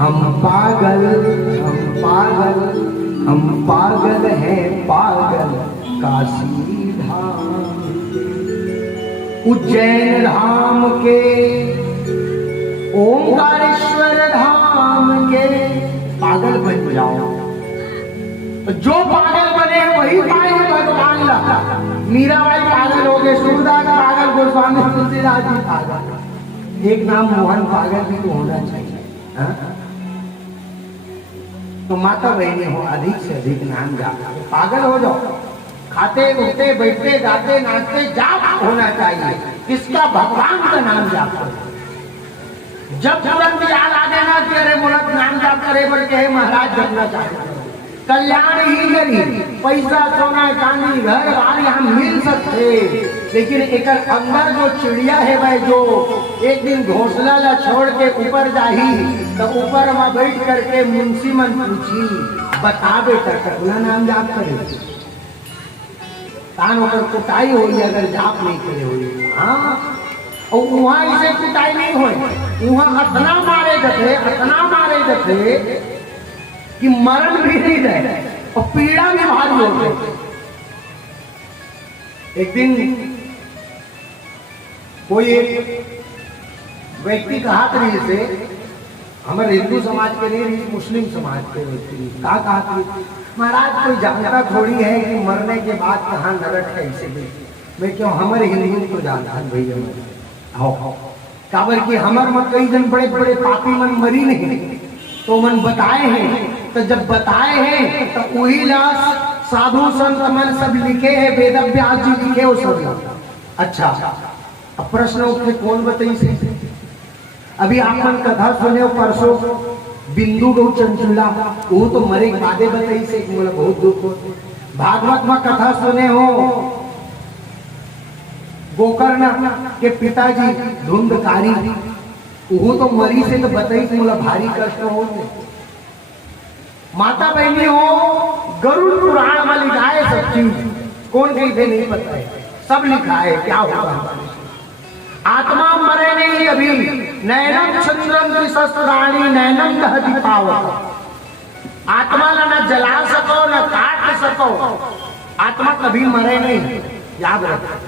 हम पागल हम पागल हम पागल हैं पागल काशी धाम उज्जैन धाम के ओंकारेश्वर धाम के पागल बन जाओ। जो पागल बने वही पाएंगे भगवान ला। मीराबाई पागल हो गए, सूरदास पागल, गोस्वामी तुलसीदास जी पागल। एक नाम मोहन पागल भी तो होना चाहिए। हा? तो माता बहनी हो, अधिक से अधिक नाम जाप, पागल हो जाओ। खाते उठते बैठते गाते नाचते जाप होना चाहिए। किसका? भगवान का नाम जाप करो। जब तुरंत याद आ देना कि अरे बोला नाम जाप करे बोल के महाराज जपना चाहिए। कल्याण ही करी, पैसा सोना चांदी घर बार यहाँ मिल सकते, लेकिन एक अंदर जो चिड़िया है भाई, जो एक दिन घोंसला ला छोड़ के ऊपर जाही, तो ऊपर में बैठ करके मुंशी मन पूछी बता बेटा कतना नाम जाप करे। तान होकर कुटाई हुई अगर जाप नहीं करे हुई। हाँ, और वहाँ इसे कुटाई नहीं हुई, वहाँ अतना मारे जाते कि मरण भी नहीं रहे और पीड़ा भी भारी हो गई। एक दिन कोई एक व्यक्ति कहा था से हमारे हिंदू समाज के लिए, मुस्लिम समाज के व्यक्ति कहा था महाराज कोई जानता थोड़ी है कि मरने के बाद कहाँ नरक है। इसे मैं क्यों हमारे हिंदू को जानता है भैया आओ काबर की हमारे में कई जन बड़े बड़े पापी मन मरी नहीं तो मन बताए हैं। तो जब बताए हैं तो वही लाश साधु संत मन सब लिखे हैं, वेद व्यास जी लिखे हो सब। अच्छा, अब प्रश्न उठे कौन बताई से? अभी आप मन कथा सुने हो परसों बिंदु गौ चंचुला, वो तो मरे बादे बताई से, बोला बहुत दुख हो। भागवत में कथा सुने हो गोकर्ण के पिताजी धुंधकारी, वो तो मरी से तो बताई बोला भारी कष्ट हो। माता बहनी हो, गरुड़ पुराण में लिखा है सब चीज, कौन कहीं से नहीं पता है, सब लिखा है क्या होगा। आत्मा मरे नहीं अभी, नैनम चंद्रम की शस्त्राणी नैनम दहति पावक। आत्मा न जला सको न काट सको, आत्मा कभी मरे नहीं, याद रखो।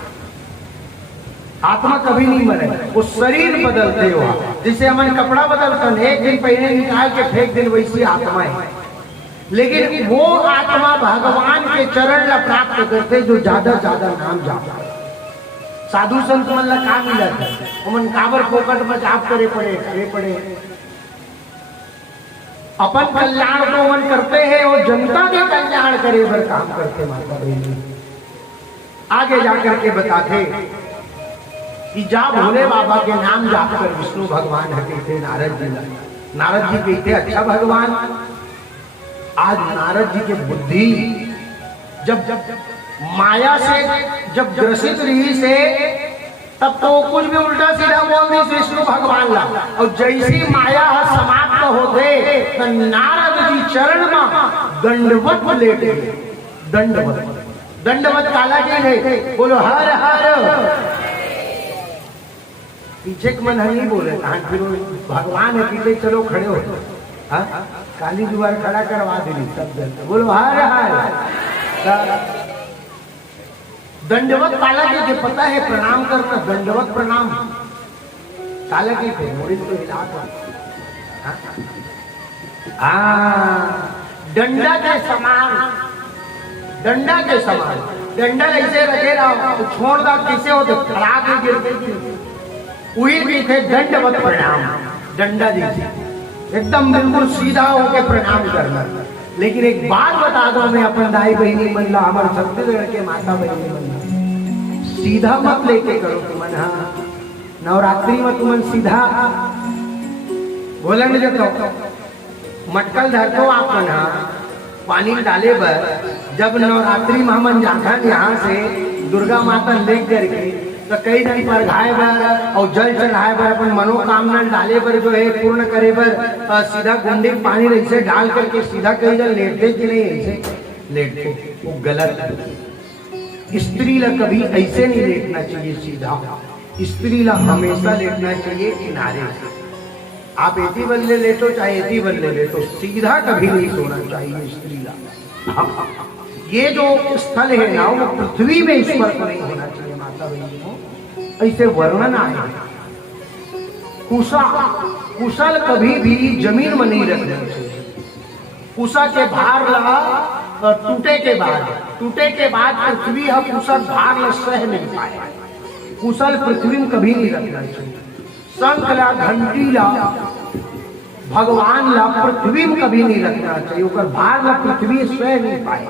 आत्मा कभी नहीं मरे, वो शरीर बदलते हुआ, जिसे हम कपड़ा बदलते एक दिन पहले निकाल के फेंक दिन, वैसी आत्मा है। लेकिन वो आत्मा भगवान के चरण ला प्राप्त करते जो ज्यादा ज्यादा नाम जाप। साधु संत मन ला का मिला था, उमन काबर फोकट में जाप करे पड़े। अपन कल्याण को मन करते हैं, वो जनता के कल्याण करे बर काम करते। माता बहनी आगे जाकर के बताते कि जा भोले बाबा के नाम जाप कर विष्णु भगवान हटे नारद जी कहते अच्छा भगवान, आज नारद जी की बुद्धि जब माया से जब ग्रसित रही से, तब तो कुछ भी उल्टा सीधा बोल दी विष्णु भगवान ला। और जैसी माया समाप्त होते तो नारद जी चरण में दंडवत लेट गए। दंडवत काला के है, बोलो हर हर। पीछे मन नहीं बोले, फिर भगवान है पीछे, चलो खड़े हो। हाँ, काली दीवार खड़ा करवा देनी सब जनता, बोलो हर हर। दंडवत काला के पता है प्रणाम करना, दंडवत प्रणाम काला के थे मोड़ी तो हिला। डंडा के समान, डंडा ऐसे रखे रहो तो छोड़ दो, किसे हो तो खड़ा के गिर गई। वही भी थे दंडवत प्रणाम, डंडा जैसे एकदम बिल्कुल सीधा होकर प्रणाम करना। लेकिन एक बात बता दो मैं अपन दाई बहनी मन ला, हमारे छत्तीसगढ़ के माता बहनी मन सीधा मत लेके करो तुमन। हाँ, नवरात्रि में तुमन सीधा बोलन जतो मटकल धरतो आप मन। हाँ, पानी डाले बर जब नवरात्रि में हमन जाखन यहाँ से दुर्गा माता लेक करके तो कई दिन पर घाए बर और जल चढ़ाए बर अपन मनोकामना डाले बर जो है पूर्ण करे बर सीधा गुंडी पानी ऐसे डाल करके सीधा कई जन लेटते कि नहीं ऐसे लेटते, वो गलत। स्त्री ला कभी ऐसे नहीं लेटना चाहिए सीधा, स्त्री ला हमेशा लेटना चाहिए किनारे से। आप एती बल ले लेटो चाहे एती बल ले लेटो, सीधा कभी नहीं सोना चाहिए स्त्री का। ये जो स्थल है ना वो पृथ्वी में स्पर्श नहीं होना चाहिए माता बहनों, ऐसे वर्णन आए। कुशल कभी भी जमीन में नहीं रखना चाहिए। कुशा के भार ला टूटे के बाद पृथ्वी है कुशल भार ला सह नहीं पाए। कुशल पृथ्वी में कभी नहीं रखना चाहिए। शंख ला घंटी ला भगवान ला पृथ्वी में कभी नहीं रखना चाहिए, ओकर भार ला पृथ्वी सह नहीं पाए।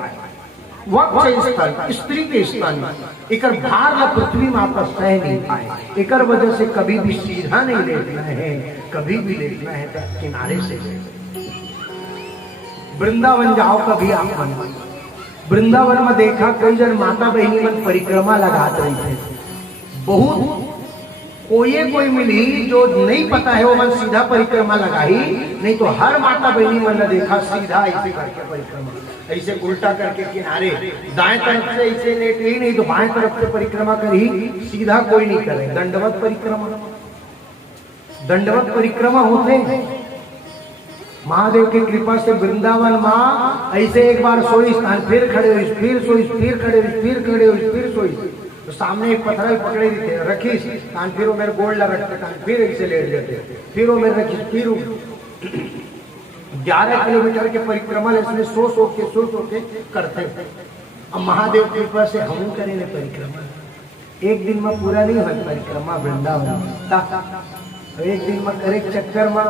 वक्ष स्थल स्त्री के स्तन एकर भार ला पृथ्वी माता सह नहीं पाए। एकर वजह से कभी भी सीधा नहीं लेटना है, कभी भी लेटना है तो किनारे से। वृंदावन जाओ कभी आप मन, वृंदावन में देखा कई जन माता बहनी मन परिक्रमा लगाते रही थे। बहुत कोई मिली जो नहीं पता है वो मन सीधा परिक्रमा लगाई, नहीं तो हर माता बहनी मन ने देखा सीधा ऐसे करके परिक्रमा, ऐसे उल्टा करके किनारे दाएं तरफ से ऐसे लेट ही नहीं तो बाएं तरफ से परिक्रमा करी, सीधा कोई नहीं करे। दंडवत परिक्रमा होते हैं। महादेव की कृपा से वृंदावन माँ ऐसे एक बार सोई, फिर खड़े हुई, फिर सोई, फिर खड़े हुई, फिर खड़े हुई, फिर सोई, तो सामने एक पत्थर पकड़े थे, रखी फिर वो मेरे गोल्ड रखते, फिर ऐसे लेट जाते, फिर वो मेरे रखी, फिर 11 किलोमीटर के परिक्रमा इसमें सो के करते। अब महादेव की कृपा से हम करेंगे परिक्रमा, एक दिन में पूरा नहीं हो परिक्रमा वृंदावन, तो एक दिन में करे चक्कर में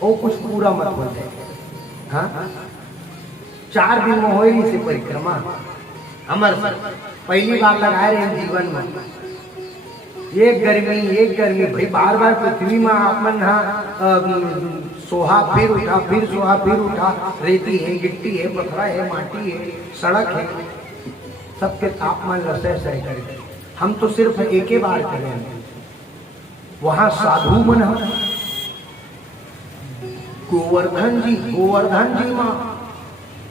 वो कुछ पूरा मत हो जाए। हाँ 4 दिन में हो से परिक्रमा हमार पहली बार लगाए रहे जीवन में। एक गर्मी भाई बार पृथ्वी में आपन सोहा फिर उठा, फिर सोहा फिर उठा, रेती है, गिट्टी है, पथरा है, माटी है, सड़क है, सबके तापमान रसय सह करे। हम तो सिर्फ एक ही बार करें। वहां साधु मन गोवर्धन जी माँ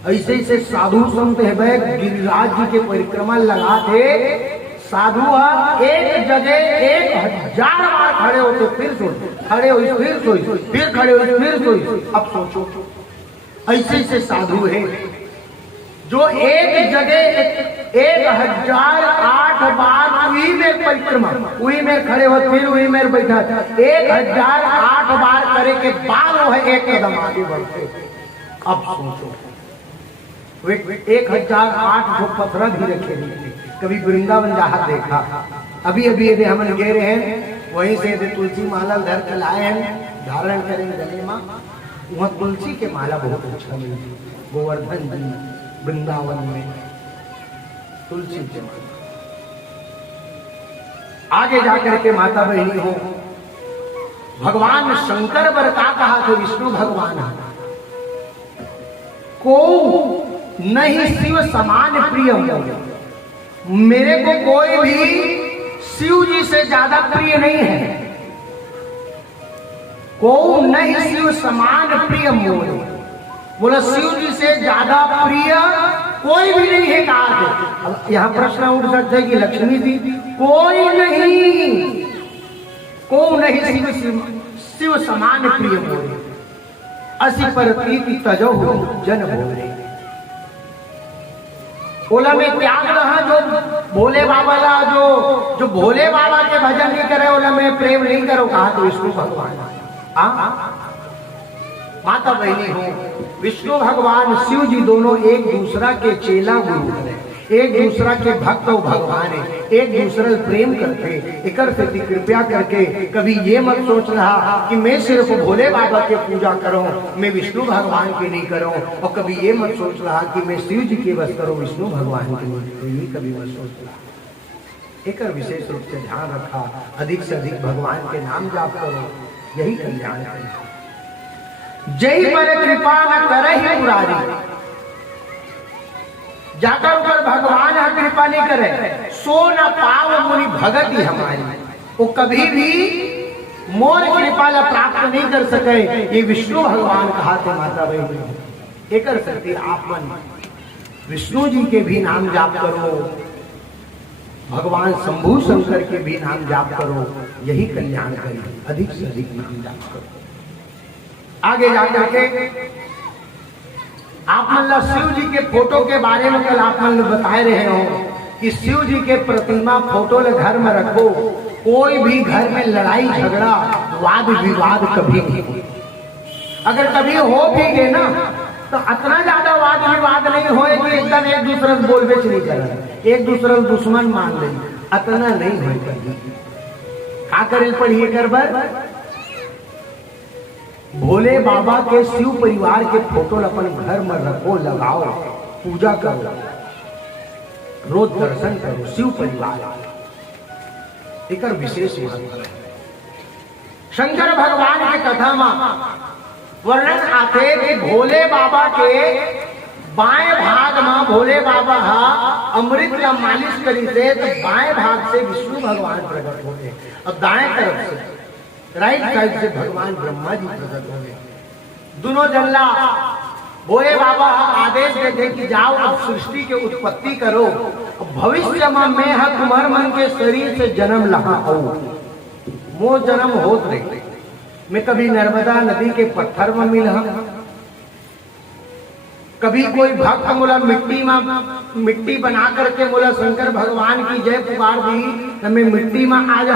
ऐसे साधु संत है, गिरिराज जी के परिक्रमा लगाते। साधु एक जगह 1000 बार खड़े होते, फिर सोई, खड़े हुई, फिर सोई, फिर खड़े हुई, फिर सोई। अब सोचो ऐसे साधु है जो एक जगह 1008 बार वही में परिक्रमा, वही में खड़े हो, फिर वही में बैठा, 1008 बार करे के बाद वो है एक कदम आगे बढ़ते। अब सोचो 1008 जो पत्थर भी रखे थे। कभी वृंदावन जहाँ देखा, अभी यदि हम गए रहे हैं वहीं से यदि तुलसी माला धर के लाए हैं, धारण करेंगे गले में, वहाँ तुलसी के माला बहुत अच्छा मिलती। गोवर्धन जी वृंदावन में तुलसी के माला। आगे जाकर के माता बहनी हो, भगवान शंकर वर का कहा था विष्णु भगवान को नहीं शिव समान प्रिय हो। मेरे को कोई भी शिव जी से ज्यादा प्रिय नहीं है। को नहीं शिव समान प्रिय मोर, बोला शिव जी से ज्यादा प्रिय कोई भी नहीं है। कहा अब यहाँ प्रश्न उठ सकता है कि लक्ष्मी जी कोई नहीं शिव समान प्रिय मोर, असी पर प्रीति तजो जन भोरे। बोला मैं त्याग रहा जो भोले बाबा ला, जो भोले बाबा के भजन नहीं करे, बोला मैं प्रेम नहीं करो। कहा तो विष्णु भगवान। माता बहनी हो, विष्णु भगवान शिव जी दोनों एक दूसरा के चेला गुरु है, एक दूसरा के भक्त और भगवान है, एक दूसरे प्रेम करते। एकर प्रति कृपया करके कभी ये मत सोच रहा कि मैं सिर्फ भोले बाबा के पूजा करूं, मैं विष्णु भगवान की नहीं करूं, और कभी ये मत सोच रहा कि मैं शिव जी की बस करूं, विष्णु भगवान की नहीं करूं, ये कभी मत सोच रहा। एकर विशेष रूप से ध्यान रखा, अधिक से अधिक भगवान के नाम जाप करो, यही कल्याण है। जय पर कृपा न करहि मुरारी, जाकर ऊपर भगवान कृपा नहीं करे सो न पाव मुनि भगति हमारी। वो कभी भी मोर कृपा ला प्राप्त नहीं कर सके, ये विष्णु भगवान कहा थे माता बहनी। एकर प्रति आप मन विष्णु जी के भी नाम जाप करो, भगवान शंभु शंकर के भी नाम जाप करो, यही कल्याण करें। अधिक से अधिक नाम जाप करो। आगे जाकर के आप मतलब शिव जी के फोटो के बारे में कल आप मतलब बता रहे हो कि शिव जी के प्रतिमा फोटो ले घर में रखो, कोई भी घर में लड़ाई झगड़ा वाद विवाद कभी नहीं। अगर कभी हो भी गए ना तो इतना ज्यादा वाद विवाद नहीं होए कि एकदम एक दूसरे से बोल बेच नहीं कर, एक दूसरे को दुश्मन मान ले, इतना नहीं हो कभी। क्या करे पढ़िए कर भोले बाबा के शिव परिवार के फोटो अपन घर में रखो, लगाओ, पूजा करो, रोज दर्शन करो। शिव परिवार एक विशेष महत्व है। शंकर भगवान की कथा में वर्णन आते कि भोले बाबा के बाएं भाग में भोले बाबा अमृत का मालिश करी थे तो बाएं भाग से विष्णु भगवान प्रकट होते और दाएं तरफ से राइट साइड से भगवान ब्रह्मा जी प्रकट हो गए। दोनों जल्ला भोले बाबा आदेश देते कि जाओ अब सृष्टि की उत्पत्ति करो, भविष्य में मैं तुम्हार मन के शरीर से जन्म लहा हो, वो जन्म होत रहे। मैं कभी नर्मदा नदी के पत्थर में मिला, कभी कोई भक्त मोला मिट्टी बना करके मोला शंकर भगवान की जय पुकार दी तो मैं मिट्टी में आ जा।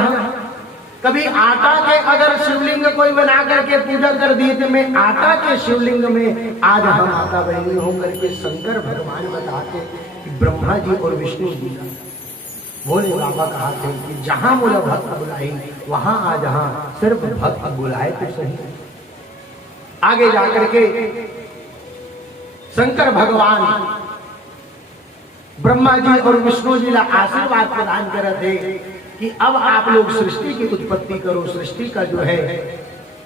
कभी आटा के अगर शिवलिंग कोई बना करके पूजा कर दी तो मैं आटा के शिवलिंग में आज हम माता बहनी होकर के शंकर भगवान बताते कि ब्रह्मा जी और विष्णु जी का भोले बाबा कहा थे कि जहां मोला भक्त बुलाई वहां आ, जहां सिर्फ भक्त बुलाए तो सही। आगे जाकर के शंकर भगवान ब्रह्मा जी और विष्णु जी का आशीर्वाद प्रदान कर थे कि अब आप लोग सृष्टि की उत्पत्ति करो, सृष्टि का जो है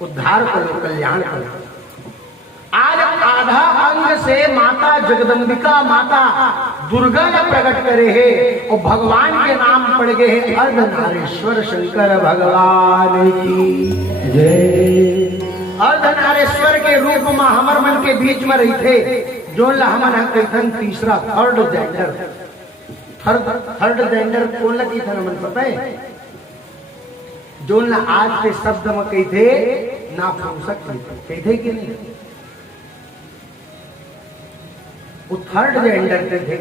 उद्धार करो, कल्याण करो। आज आधा अंग से माता जगदम्बिका माता दुर्गा ने प्रकट करे है और भगवान के नाम पड़ गए हैं अर्धनारेश्वर शंकर भगवान की जय। अर्धनारेश्वर के रूप में हमर मन के बीच में रही थे जो हमन कहथन तीसरा थर्ड जेंडर। थर्ड जेंडर कौन लगी था मन पता है? जो आज के शब्द में कही थे नापुंसक कही थे कि नहीं, वो थर्ड जेंडर के थे।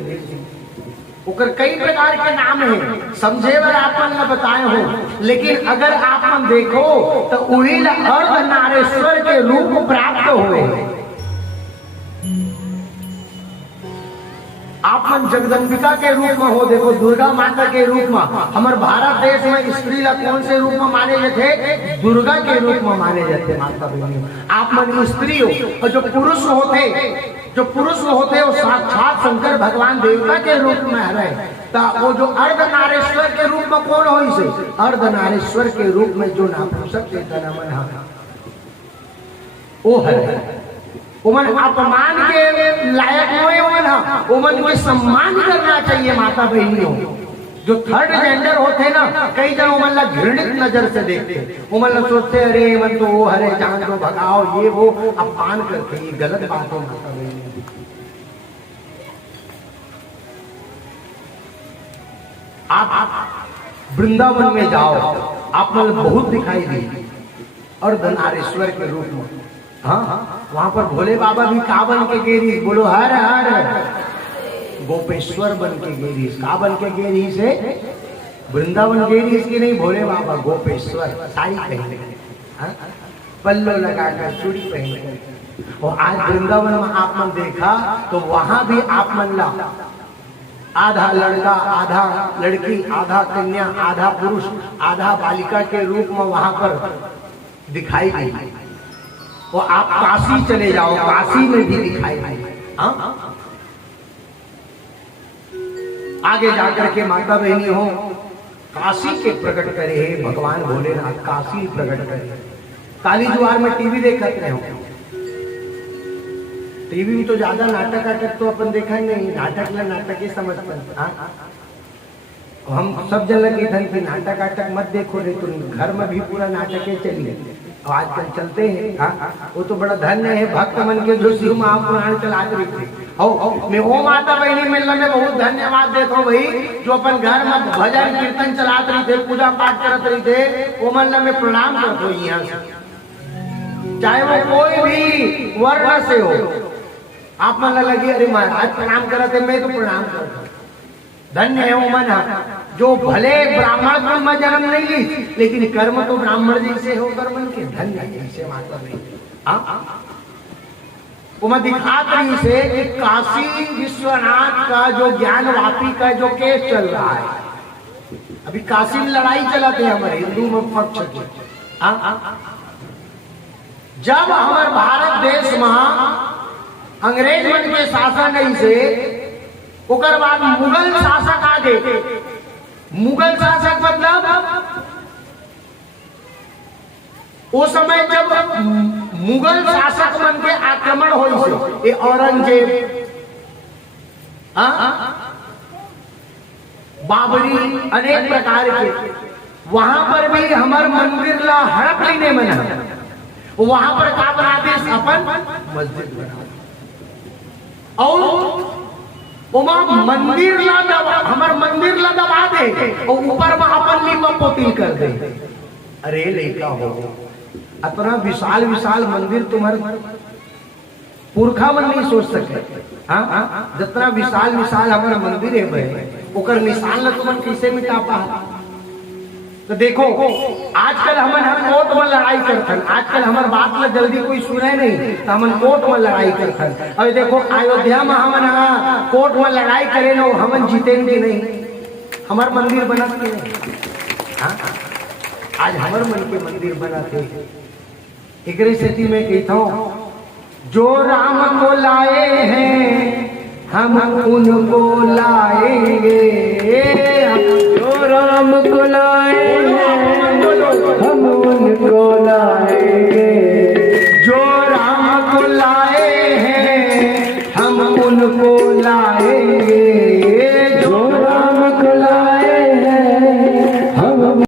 उकर कई प्रकार के नाम है, समझे वर आपन ने बताए हो, लेकिन अगर आपन देखो तो वही अर्धनारेश्वर के रूप प्राप्त हुए। आपन जगदम्बिका के रूप में हो, देखो दुर्गा माता के रूप में। हमारे भारत देश में स्त्री ला कौन से रूप में माने जाते? दुर्गा के रूप में माने जाते माता बहनी। आप मन स्त्री हो और जो पुरुष होते वो साक्षात शंकर भगवान देवता के रूप में रहे। वो जो अर्धनारेश्वर के रूप में कौन हो इसे? अर्धनारेश्वर के रूप में जो नापुंसक चेतन मन वो है उमन अपमान के लायक हो, उमन के सम्मान करना चाहिए माता बहनियों। जो थर्ड जेंडर होते ना कई जन उमन ला घृणित नजर से देखते, उमन ला सोचते अरे मन तो वो हरे जान को भगाओ, ये वो अपमान करते। ये गलत बात है माता बहनियों। आप वृंदावन में जाओ, आप मन बहुत दिखाई दी अर्धनारेश्वर के रूप में। हाँ, वहां पर भोले बाबा भी का बन के गेरीस, बोलो हर हर, गोपेश्वर बन के गेरीस। का बन के गेरीस है? वृंदावन गेरीस की नहीं, भोले बाबा गोपेश्वर। साड़ी पहने, पल्लो लगाकर, चूड़ी पहने। और आज वृंदावन में आप मन देखा तो वहां भी आप मन ला आधा लड़का, आधा लड़की, आधा कन्या, आधा पुरुष, आधा बालिका के रूप में वहां पर दिखाई दी। और आप काशी चले जाओ, काशी में भी दिखाई दी। आगे जाकर के माता बहनी हो काशी के प्रकट करे है भगवान भोलेनाथ, काशी प्रकट करे। काली द्वार में टीवी देखते रहे हो, टीवी में तो ज्यादा नाटक आटक तो अपन देखा ही नहीं, नाटक ही समझते हैं। हम सब जन लगे धन की नाटक आटक मत देखो, रे तुम घर में भी पूरा नाटक ही चलिए आजकल चलते हैं। वो तो बड़ा धन्य है भक्त मन के जो शिव महापुराण चलाते रहते। मैं वो माता बहनी मिलने में बहुत धन्यवाद देता हूँ भाई, जो अपन घर में भजन कीर्तन चलाते रहे थे, पूजा पाठ करते रहे थे, वो मन में प्रणाम करते हो। यहाँ चाहे वो कोई भी वर्ण से हो। आप मन लगी अरे महाराज प्रणाम करते, मैं तो प्रणाम करता, धन्य है वो मन जो भले ब्राह्मण कुल में जन्म नहीं ली, लेकिन कर्म तो ब्राह्मण जैसे हो कर्म के, धन्य जैसे माता नहीं। वो मैं दिखात रही से कि काशी विश्वनाथ का जो ज्ञान वापी का जो केस चल रहा है, अभी काशी में लड़ाई चलाते हैं हमारे हिंदू में पक्ष के। जब हमारे भारत देश में अंग्रेज मन के शासन नहीं से, उकर बाद मुगल शासक आ गए। मुगल शासक मतलब उस समय जब मुगल शासक मन के आक्रमण हो से, ये औरंगजेब, बाबरी, अनेक प्रकार के, वहां पर भी हमार मंदिर ला हड़प लेने मना, वहां पर का बना दे अपन मस्जिद बना, और मंदिर ला दबा, हमार मंदिर ला दबा दे और ऊपर में अपन लीपा पोती कर दे। अरे लड़का हो, इतना विशाल विशाल मंदिर तुम्हारे पुरखा मन नहीं सोच सके। जितना विशाल विशाल हमारा मंदिर है भाई, ओकर निशान ला तुमन कैसे मिटा पा। तो देखो आजकल हमन हर कोर्ट में लड़ाई करथन, आजकल हमार बात ला जल्दी कोई सुने नहीं, तो हमन कोर्ट में लड़ाई करथन। अभी देखो अयोध्या में हमन कोर्ट में लड़ाई करे नो, हमन जीतेंगे नहीं, हमार मंदिर बनाते हैं। आज हमार मन के मंदिर बनाते, एक स्थिति में कहता हूं, जो राम को लाए हैं हम उनको लाएंगे, जो राम को लाए हैं हम उनको लाएंगे, जो राम को लाए हैं हम उनको लाएंगे,